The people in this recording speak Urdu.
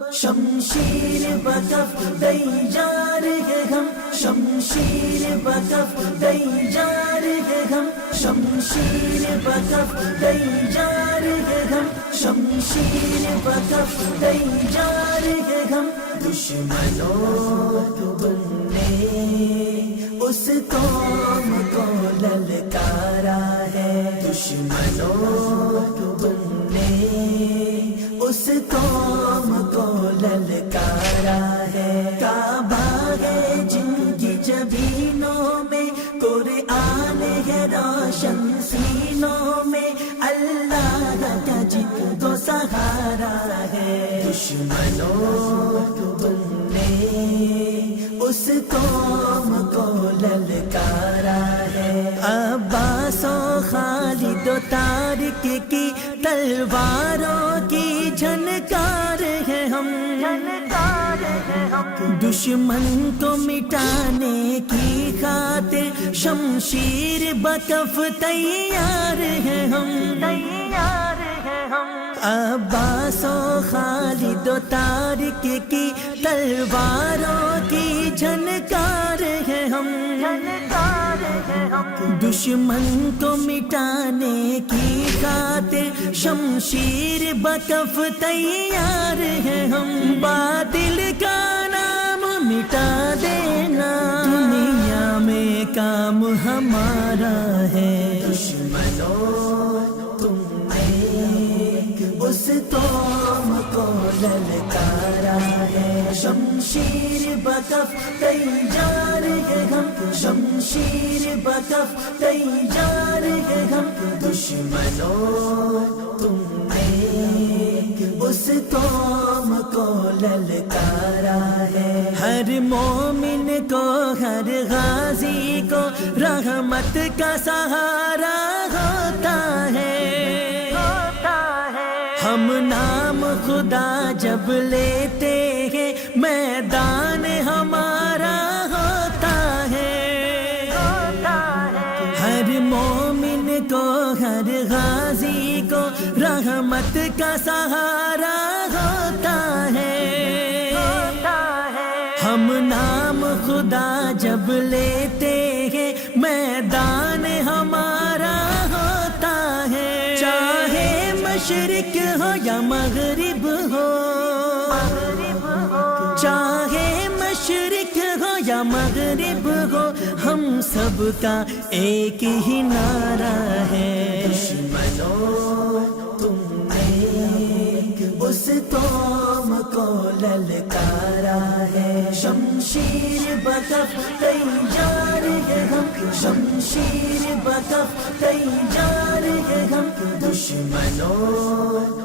شمشیر بکف تیار ہے ہم، شمشیر بکف تیار ہے ہم، شمشیر بکف تیار ہے ہم، شمشیر بکف تیار ہے ہم۔ دشمنوں تم نے اس قوم کو للکارا ہے، دشمنوں تم نے اس قوم کو للکارا ہے۔ کعبہ ہے جن کی جبینوں میں، قرآن ہے روشن سینوں میں، اللہ کا جن کو سہارا ہے۔ دشمنوں تم نے اس قوم کو للکارا ہے۔ عباس و خالد و طارق کی تلواروں کی جھنکار ہے ہم، دشمن کو مٹانے کی خاطر شمشیر بکف تیار ہے ہم، عباس و خالد و طارق کی تلواروں کی جھنکار ہے ہم، دشمن کو مٹانے کی خاطر شمشیر بکف تیار ہے ہم۔ باطل کا نام مٹا دینا دنیا میں کام ہمارا ہے۔ دشمنوں تم نے اس قوم کو للکارا ہے، شمشیر بکف تیار ہے ہم، شمشیر بکف تیار ہے ہم۔ دشمنوں تم نے اس قوم کو للکارا ہے۔ ہر مومن کو، ہر غازی کو رحمت کا سہارا ہوتا ہے۔ ہم نام خدا جب لیتے ہیں میدان ہمارا ہوتا ہے۔ ہر مومن کو، ہر غازی کو رحمت کا سہارا ہوتا ہے۔ ہم نام خدا جب لیتے ہیں میدان ہمارا ہوتا ہے۔ چاہے مشرق ہو یا مغرب ہو، چاہے مشرق ہو یا مغرب ہو، ہم سب کا ایک ہی نعرہ ہے۔ دشمنوں تم نے اس قوم کو للکارا ہے، شمشیر بکف تیار ہے ہم، شمشیر بکف تیار ہے ہم۔ دشمنوں